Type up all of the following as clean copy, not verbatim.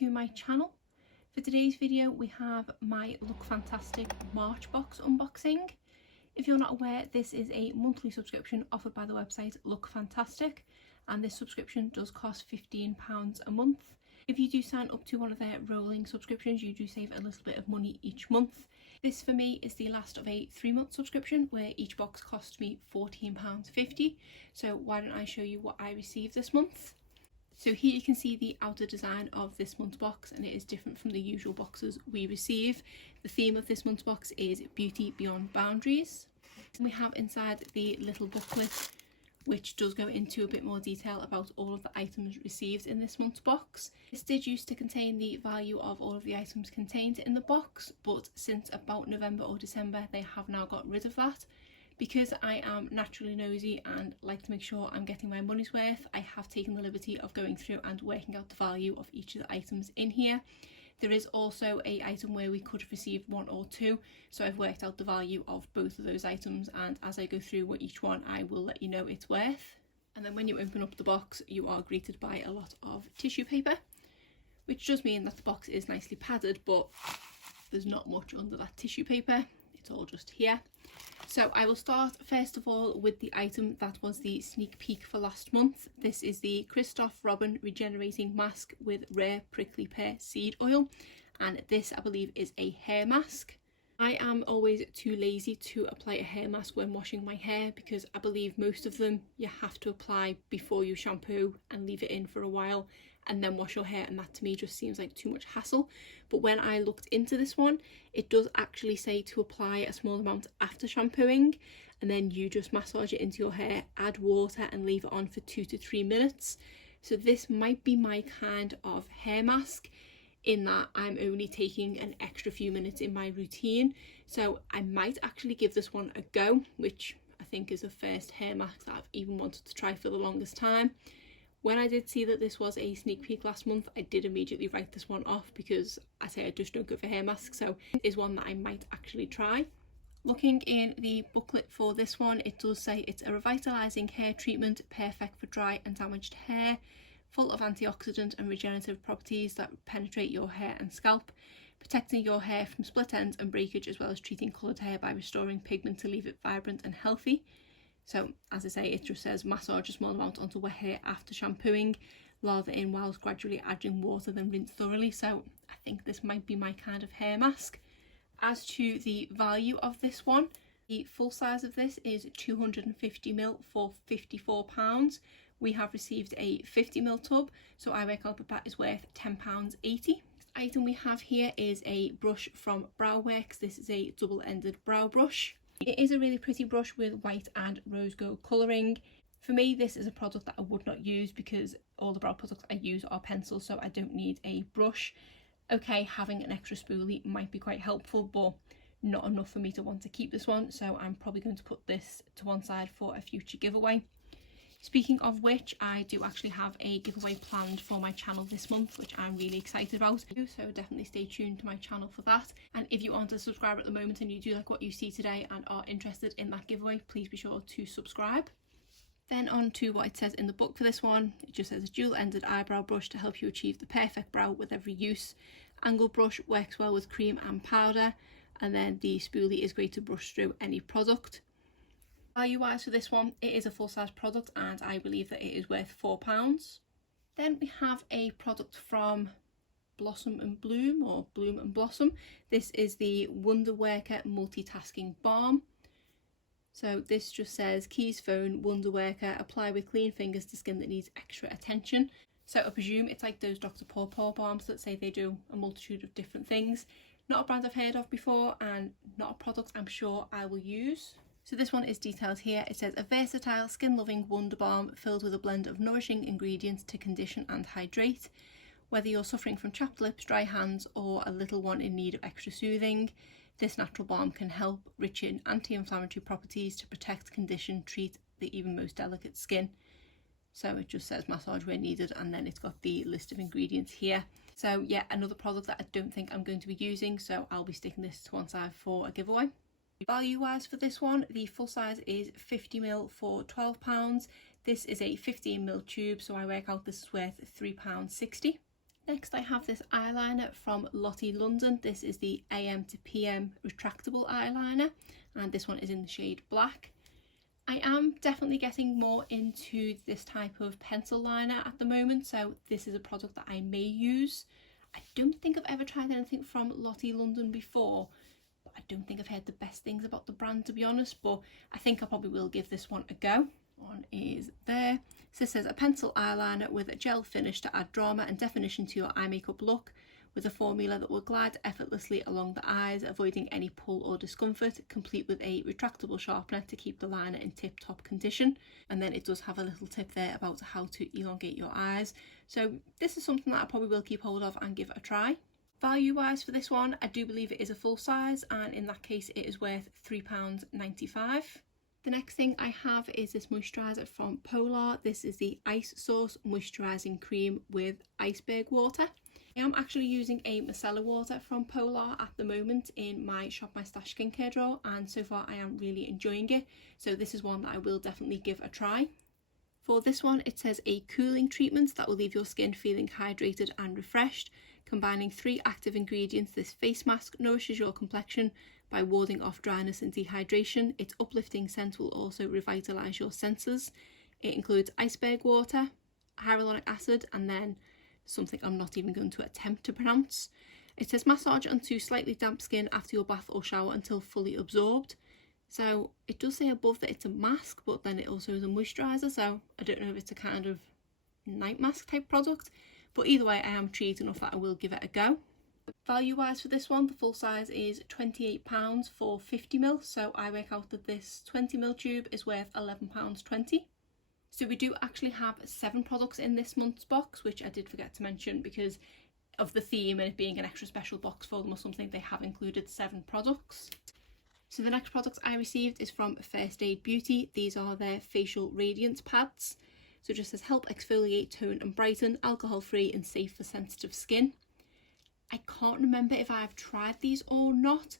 to my channel. For today's video we have my Look Fantastic March box unboxing. If you're not aware, this is a monthly subscription offered by the website Look Fantastic, and this subscription does cost £15 a month. If you do sign up to one of their rolling subscriptions, you do save a little bit of money each month. This for me is the last of a 3-month subscription where each box cost me £14.50. So why don't I show you what I received this month. So here you can see the outer design of this month's box, and it is different from the usual boxes we receive. The theme of this month's box is Beauty Beyond Boundaries. And we have inside the little booklet which does go into a bit more detail about all of the items received in this month's box. This did used to contain the value of all of the items contained in the box, but since about November or December they have now got rid of that. Because I am naturally nosy and like to make sure I'm getting my money's worth, I have taken the liberty of going through and working out the value of each of the items in here. There is also an item where we could have received 1 or 2, so I've worked out the value of both of those items, and as I go through what each one I will let you know its worth. And then when you open up the box you are greeted by a lot of tissue paper, which does mean that the box is nicely padded, but there's not much under that tissue paper, it's all just here. So I will start first of all with the item that was the sneak peek for last month. This is the Kristoff Robin Regenerating Mask with Rare Prickly Pear Seed Oil, and this I believe is a hair mask. I am always too lazy to apply a hair mask when washing my hair because I believe most of them you have to apply before you shampoo and leave it in for a while and then wash your hair, and that to me just seems like too much hassle. But when I looked into this one, it does actually say to apply a small amount after shampooing, and then you just massage it into your hair, add water and leave it on for 2 to 3 minutes. So this might be my kind of hair mask, in that I'm only taking an extra few minutes in my routine. So I might actually give this one a go, which I think is the first hair mask that I've even wanted to try for the longest time. When I did see that this was a sneak peek last month, I did immediately write this one off because I say I just don't go for hair masks, so it is one that I might actually try. Looking in the booklet for this one, it does say it's a revitalising hair treatment, perfect for dry and damaged hair, full of antioxidant and regenerative properties that penetrate your hair and scalp, protecting your hair from split ends and breakage, as well as treating coloured hair by restoring pigment to leave it vibrant and healthy. So as I say, it just says massage a small amount onto wet hair after shampooing, lather in whilst gradually adding water, then rinse thoroughly. So I think this might be my kind of hair mask. As to the value of this one, the full size of this is 250ml for £54. We have received a 50ml tub, so I work out that is worth £10.80. The item we have here is a brush from Browworks. This is a double-ended brow brush. It is a really pretty brush with white and rose gold colouring. For me, this is a product that I would not use because all the brow products I use are pencils, so I don't need a brush. Okay, having an extra spoolie might be quite helpful, but not enough for me to want to keep this one, so I'm probably going to put this to one side for a future giveaway. Speaking of which, I do actually have a giveaway planned for my channel this month, which I'm really excited about, so definitely stay tuned to my channel for that. And if you aren't a subscriber at the moment and you do like what you see today and are interested in that giveaway, please be sure to subscribe. Then on to what it says in the book for this one. It just says a dual-ended eyebrow brush to help you achieve the perfect brow with every use. Angle brush works well with cream and powder, and then the spoolie is great to brush through any product. Value wise for this one, it is a full size product and I believe that it is worth £4. Then we have a product from Blossom and Bloom, or Bloom and Blossom. This is the Wonder Worker Multitasking Balm. So this just says Keys Phone Wonder Worker, apply with clean fingers to skin that needs extra attention. So I presume it's like those Dr. Paw balms that say they do a multitude of different things. Not a brand I've heard of before and not a product I'm sure I will use. So this one is detailed here. It says a versatile skin loving wonder balm filled with a blend of nourishing ingredients to condition and hydrate. Whether you're suffering from chapped lips, dry hands or a little one in need of extra soothing, this natural balm can help, rich in anti-inflammatory properties to protect, condition, treat the even most delicate skin. So it just says massage where needed, and then it's got the list of ingredients here. So yeah, another product that I don't think I'm going to be using, so I'll be sticking this to one side for a giveaway. Value wise for this one, the full size is 50ml for £12. This is a 15ml tube, so I work out this is worth £3.60. Next I have this eyeliner from Lottie London. This is the AM to PM Retractable Eyeliner, and this one is in the shade black. I am definitely getting more into this type of pencil liner at the moment, so this is a product that I may use. I don't think I've ever tried anything from Lottie London before, but I don't think I've heard the best things about the brand, to be honest, but I think I probably will give this one a go. One is there. So this says a pencil eyeliner with a gel finish to add drama and definition to your eye makeup look, with a formula that will glide effortlessly along the eyes, avoiding any pull or discomfort, complete with a retractable sharpener to keep the liner in tip-top condition. And then it does have a little tip there about how to elongate your eyes. So this is something that I probably will keep hold of and give it a try. Value wise for this one, I do believe it is a full size, and in that case it is worth £3.95. The next thing I have is this moisturiser from Polar. This is the Ice Source Moisturising Cream with iceberg water. I am actually using a micellar water from Polar at the moment in my Shop My Stash skincare drawer, and so far I am really enjoying it. So this is one that I will definitely give a try. For this one, it says a cooling treatment that will leave your skin feeling hydrated and refreshed. Combining 3 active ingredients, this face mask nourishes your complexion by warding off dryness and dehydration. Its uplifting scent will also revitalise your senses. It includes iceberg water, hyaluronic acid, and then something I'm not even going to attempt to pronounce. It says massage onto slightly damp skin after your bath or shower until fully absorbed. So it does say above that it's a mask, but then it also is a moisturiser, so I don't know if it's a kind of night mask type product, but either way I am intrigued enough that I will give it a go. Value wise for this one, the full size is £28 for 50ml, so I work out that this 20ml tube is worth £11.20. So we do actually have 7 products in this month's box, which I did forget to mention because of the theme and it being an extra special box for them or something. They have included 7 products. So the next product I received is from First Aid Beauty. These are their facial radiance pads. So it just says help exfoliate, tone and brighten, alcohol free and safe for sensitive skin. I can't remember if I've tried these or not.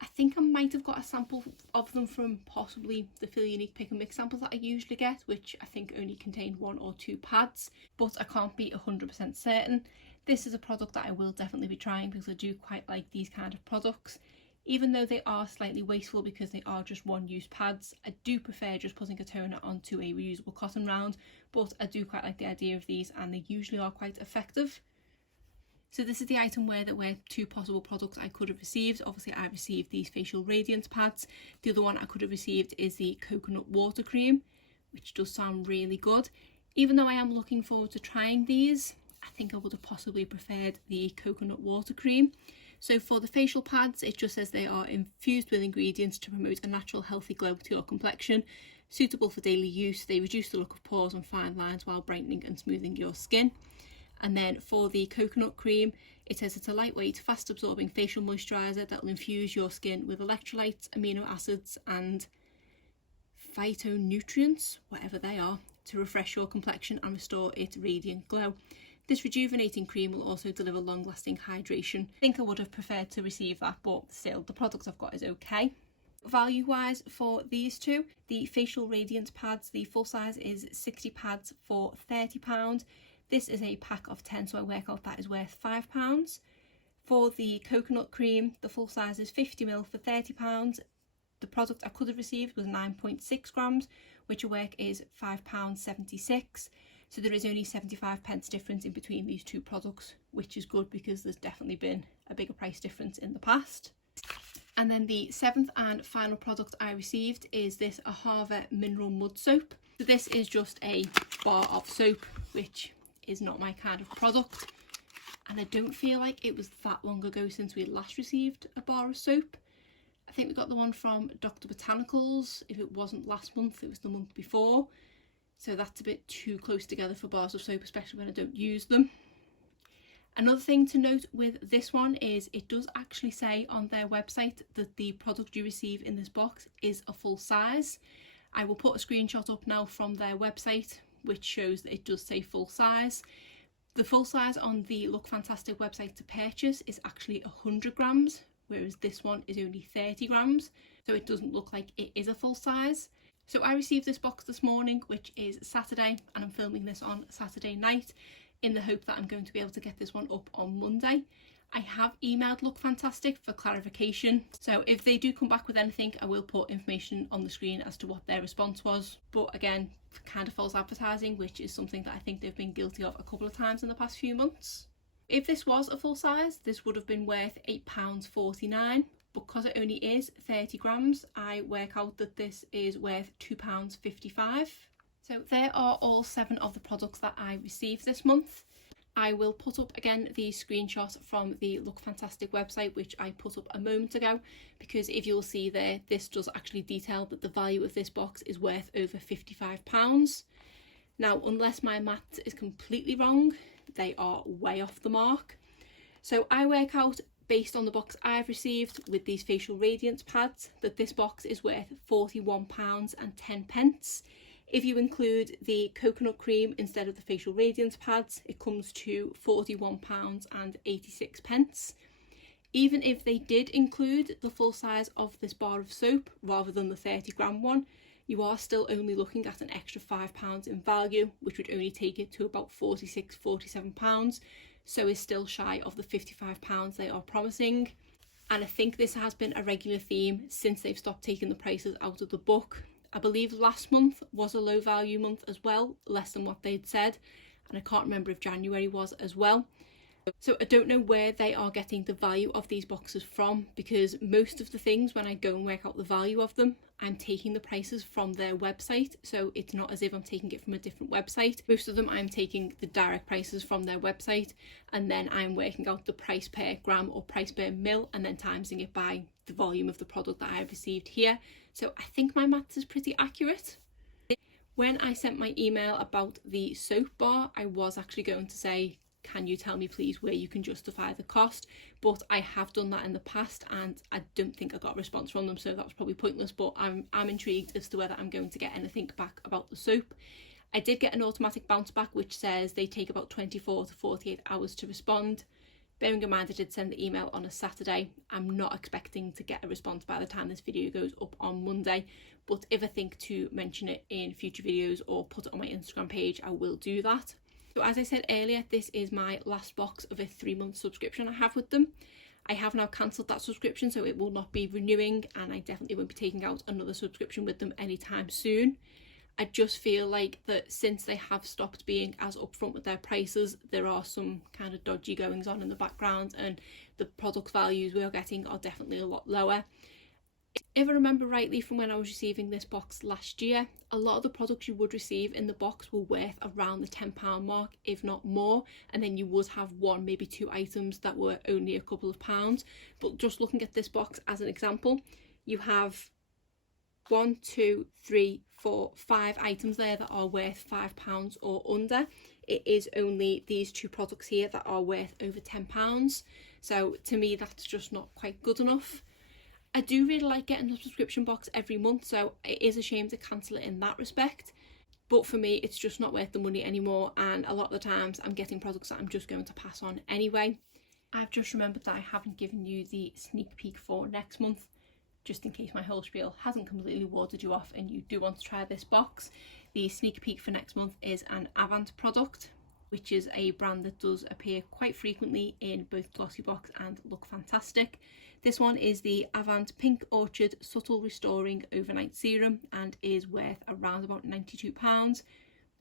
I think I might have got a sample of them from possibly the Feel Unique pick and mix samples that I usually get, which I think only contain 1 or 2 pads, but I can't be 100% certain. This is a product that I will definitely be trying because I do quite like these kind of products. Even though they are slightly wasteful because they are just one-use pads, I do prefer just putting a toner onto a reusable cotton round, but I do quite like the idea of these and they usually are quite effective. So this is the item where there were 2 possible products I could have received. Obviously I received these facial radiance pads. The other one I could have received is the coconut water cream, which does sound really good. Even though I am looking forward to trying these, I think I would have possibly preferred the coconut water cream. So for the facial pads, it just says they are infused with ingredients to promote a natural healthy glow to your complexion. Suitable for daily use, they reduce the look of pores and fine lines while brightening and smoothing your skin. And then for the coconut cream, it says it's a lightweight, fast absorbing facial moisturiser that will infuse your skin with electrolytes, amino acids and phytonutrients, whatever they are, to refresh your complexion and restore its radiant glow. This rejuvenating cream will also deliver long lasting hydration. I think I would have preferred to receive that, but still the product I've got is okay. Value wise for these 2, the facial radiance pads, the full size is 60 pads for £30. This is a pack of 10, so I work out that is worth £5. For the coconut cream, the full size is 50ml for £30. The product I could have received was 9.6 grams, which I work is £5.76. So there is only 75p difference in between these 2 products, which is good because there's definitely been a bigger price difference in the past. And then the 7th and final product I received is this Ahava Mineral Mud Soap. So this is just a bar of soap, which is not my kind of product, and I don't feel like it was that long ago since we last received a bar of soap. I think we got the one from Dr. Botanicals. If it wasn't last month, it was the month before, so that's a bit too close together for bars of soap, especially when I don't use them. Another thing to note with this one is it does actually say on their website that the product you receive in this box is a full size. I will put a screenshot up now from their website which shows that it does say full size. The full size on the Look Fantastic website to purchase is actually 100 grams, whereas this one is only 30 grams, so it doesn't look like it is a full size. So I received this box this morning, which is Saturday, and I'm filming this on Saturday night. in the hope that I'm going to be able to get this one up on Monday. I have emailed Look Fantastic for clarification, so if they do come back with anything, I will put information on the screen as to what their response was. But again, kind of false advertising, which is something that I think they've been guilty of a couple of times in the past few months. If this was a full size, this would have been worth £8.49. Because it only is 30 grams, I work out that this is worth £2.55. So there are all 7 of the products that I received this month. I will put up again the screenshot from the Look Fantastic website, which I put up a moment ago, because if you'll see there, this does actually detail that the value of this box is worth over £55. Now, unless my maths is completely wrong, they are way off the mark. So I work out, based on the box I've received with these facial radiance pads, that this box is worth £41.10. If you include the coconut cream instead of the facial radiance pads, it comes to £41.86. Even if they did include the full size of this bar of soap rather than the 30 gram one, you are still only looking at an extra £5 in value, which would only take it to about £46, £47, so is still shy of the £55 they are promising. And I think this has been a regular theme since they've stopped taking the prices out of the book. I believe last month was a low value month as well, less than what they'd said, and I can't remember if January was as well. So I don't know where they are getting the value of these boxes from, because most of the things, when I go and work out the value of them, I'm taking the prices from their website, so it's not as if I'm taking it from a different website. Most of them I'm taking the direct prices from their website, and then I'm working out the price per gram or price per mil and then timesing it by the volume of the product that I've received here. So I think my maths is pretty accurate. When I sent my email about the soap bar, I was actually going to say, can you tell me please where you can justify the cost? But I have done that in the past and I don't think I got a response from them, so that was probably pointless. But I'm intrigued as to whether I'm going to get anything back about the soap. I did get an automatic bounce back which says they take about 24 to 48 hours to respond. Bearing in mind I did send the email on a Saturday, I'm not expecting to get a response by the time this video goes up on Monday, but if I think to mention it in future videos or put it on my Instagram page, I will do that. So as I said earlier, this is my last box of a 3-month subscription I have with them. I have now cancelled that subscription, so it will not be renewing, and I definitely won't be taking out another subscription with them anytime soon. I just feel like that since they have stopped being as upfront with their prices, there are some kind of dodgy goings on in the background, and the product values we are getting are definitely a lot lower. If I remember rightly from when I was receiving this box last year, a lot of the products you would receive in the box were worth around the £10 mark, if not more, and then you would have 1, maybe 2 items that were only a couple of pounds. But just looking at this box as an example, you have 1, 2, 3, 4, 5 items there that are worth £5 or under. It is only these 2 products here that are worth over £10. So to me, that's just not quite good enough. I do really like getting a subscription box every month, so it is a shame to cancel it in that respect. But for me, it's just not worth the money anymore, and a lot of the times I'm getting products that I'm just going to pass on anyway. I've just remembered that I haven't given you the sneak peek for next month, just in case my whole spiel hasn't completely watered you off and you do want to try this box. The sneak peek for next month is an Avant product, which is a brand that does appear quite frequently in both Glossybox and Look Fantastic. This one is the Avant Pink Orchid Subtle Restoring Overnight Serum and is worth around about £92,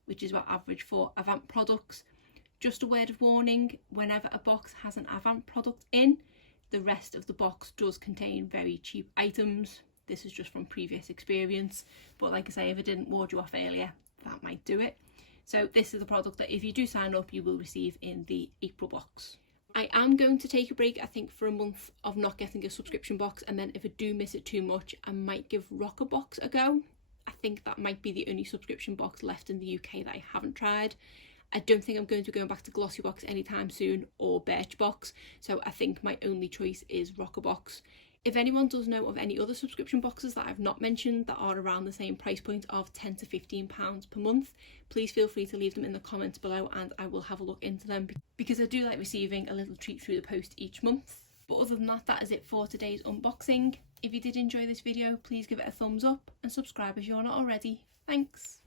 which is about average for Avant products. Just a word of warning, whenever a box has an Avant product in, the rest of the box does contain very cheap items. This is just from previous experience, but like I say, if I didn't ward you off earlier, that might do it. So this is a product that if you do sign up, you will receive in the April box. I am going to take a break, I think, for a month of not getting a subscription box, and then if I do miss it too much, I might give Rockerbox a go. I think that might be the only subscription box left in the UK that I haven't tried. I don't think I'm going to be going back to Glossybox anytime soon or Birchbox, so I think my only choice is Rockerbox. If anyone does know of any other subscription boxes that I've not mentioned that are around the same price point of £10 to £15 per month, please feel free to leave them in the comments below and I will have a look into them, because I do like receiving a little treat through the post each month. But other than that, that is it for today's unboxing. If you did enjoy this video, please give it a thumbs up and subscribe if you're not already. Thanks!